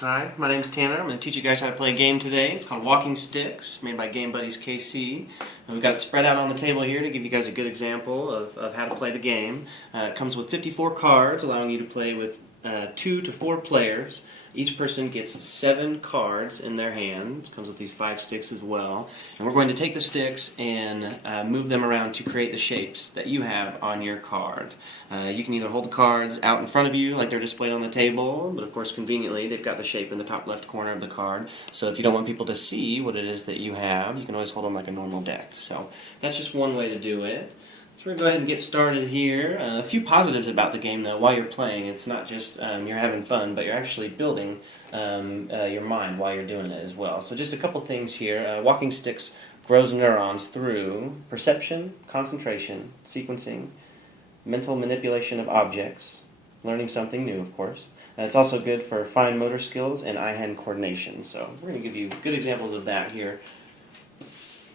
Hi, my name's Tanner. I'm going to teach you guys how to play a game today. It's called Walking Sticks, made by Game Buddies KC. And we've got it spread out on the table here to give you guys a good example of how to play the game. It comes with 54 cards, allowing you to play with 2 to 4 players. Each person gets 7 cards in their hands. It comes with these 5 sticks as well. And we're going to take the sticks and move them around to create the shapes that you have on your card. You can either hold the cards out in front of you like they're displayed on the table, but of course conveniently they've got the shape in the top left corner of the card. So if you don't want people to see what it is that you have, you can always hold them like a normal deck. So that's just one way to do it. So we're going to go ahead and get started here. A few positives about the game, though, while you're playing. It's not just you're having fun, but you're actually building your mind while you're doing it as well. So just a couple things here. Walking Sticks grows neurons through perception, concentration, sequencing, mental manipulation of objects, learning something new, of course. It's also good for fine motor skills and eye-hand coordination. So we're going to give you good examples of that here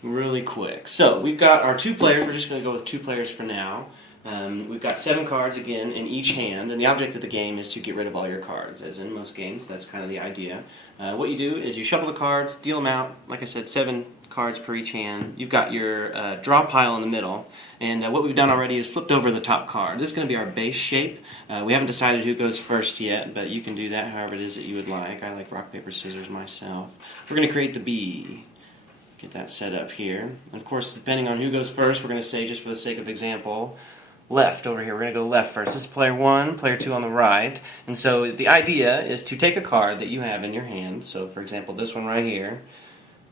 really quick. So we've got our 2 players. We're just going to go with 2 players for now. We've got 7 cards again in each hand, and the object of the game is to get rid of all your cards. As in most games, that's kind of the idea. What you do is you shuffle the cards, deal them out. Like I said, 7 cards per each hand. You've got your draw pile in the middle, and what we've done already is flipped over the top card. This is going to be our base shape. We haven't decided who goes first yet, but you can do that however it is that you would like. I like rock, paper, scissors myself. We're going to create the bee. Get that set up here. And of course, depending on who goes first, we're going to say, just for the sake of example, left over here. We're going to go left first. This is player 1, player 2 on the right. And so the idea is to take a card that you have in your hand. So for example, this one right here.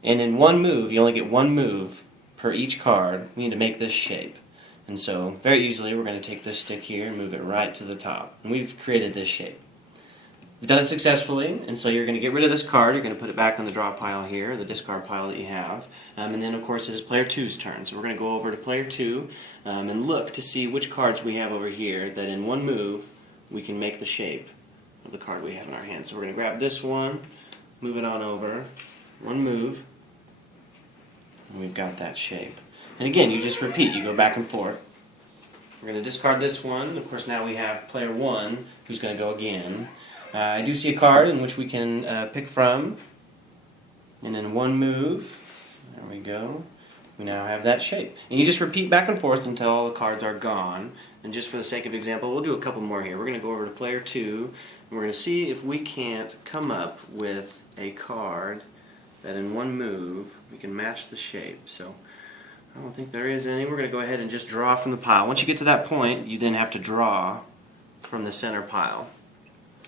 And in one move, you only get 1 move per each card. We need to make this shape. And so very easily, we're going to take this stick here and move it right to the top. And we've created this shape. We've done it successfully, and so you're going to get rid of this card. You're going to put it back on the draw pile here, the discard pile that you have. And then, of course, it is player 2's turn. So we're going to go over to player 2 and look to see which cards we have over here that in one move we can make the shape of the card we have in our hand. So we're going to grab this one, move it on over, 1 move, and we've got that shape. And again, you just repeat. You go back and forth. We're going to discard this one. Of course, now we have player 1 who's going to go again. I do see a card in which we can pick from, and in 1 move, there we go, we now have that shape. And you just repeat back and forth until all the cards are gone. And just for the sake of example, we'll do a couple more here. We're going to go over to player 2, and we're going to see if we can't come up with a card that in 1 move we can match the shape. So I don't think there is any. We're going to go ahead and just draw from the pile. Once you get to that point, you then have to draw from the center pile.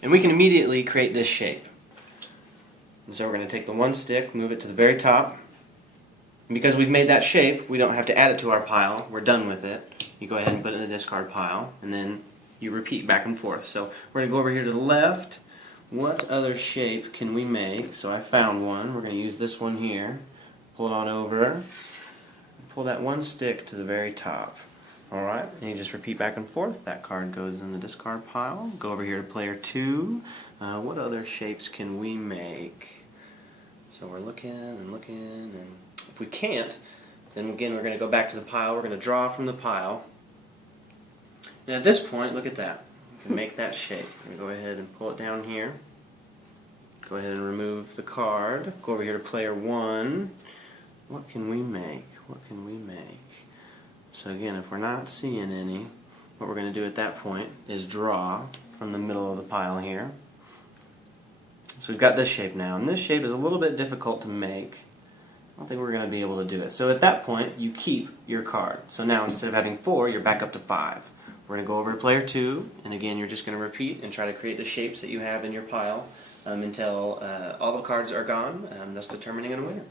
And we can immediately create this shape. And so we're going to take the 1 stick, move it to the very top. And because we've made that shape, we don't have to add it to our pile. We're done with it. You go ahead and put it in the discard pile, and then you repeat back and forth. So we're going to go over here to the left. What other shape can we make? So I found one. We're going to use this one here. Pull it on over. Pull that 1 stick to the very top. Alright, and you just repeat back and forth. That card goes in the discard pile. Go over here to player 2. What other shapes can we make? So we're looking and looking, and if we can't, then again we're going to go back to the pile. We're going to draw from the pile. And at this point, look at that. We can make that shape. We're going to go ahead and pull it down here. Go ahead and remove the card. Go over here to player 1. What can we make? What can we make? So again, if we're not seeing any, what we're going to do at that point is draw from the middle of the pile here. So we've got this shape now, and this shape is a little bit difficult to make. I don't think we're going to be able to do it. So at that point, you keep your card. So now instead of having 4, you're back up to 5. We're going to go over to player 2, and again, you're just going to repeat and try to create the shapes that you have in your pile until all the cards are gone, thus determining a winner.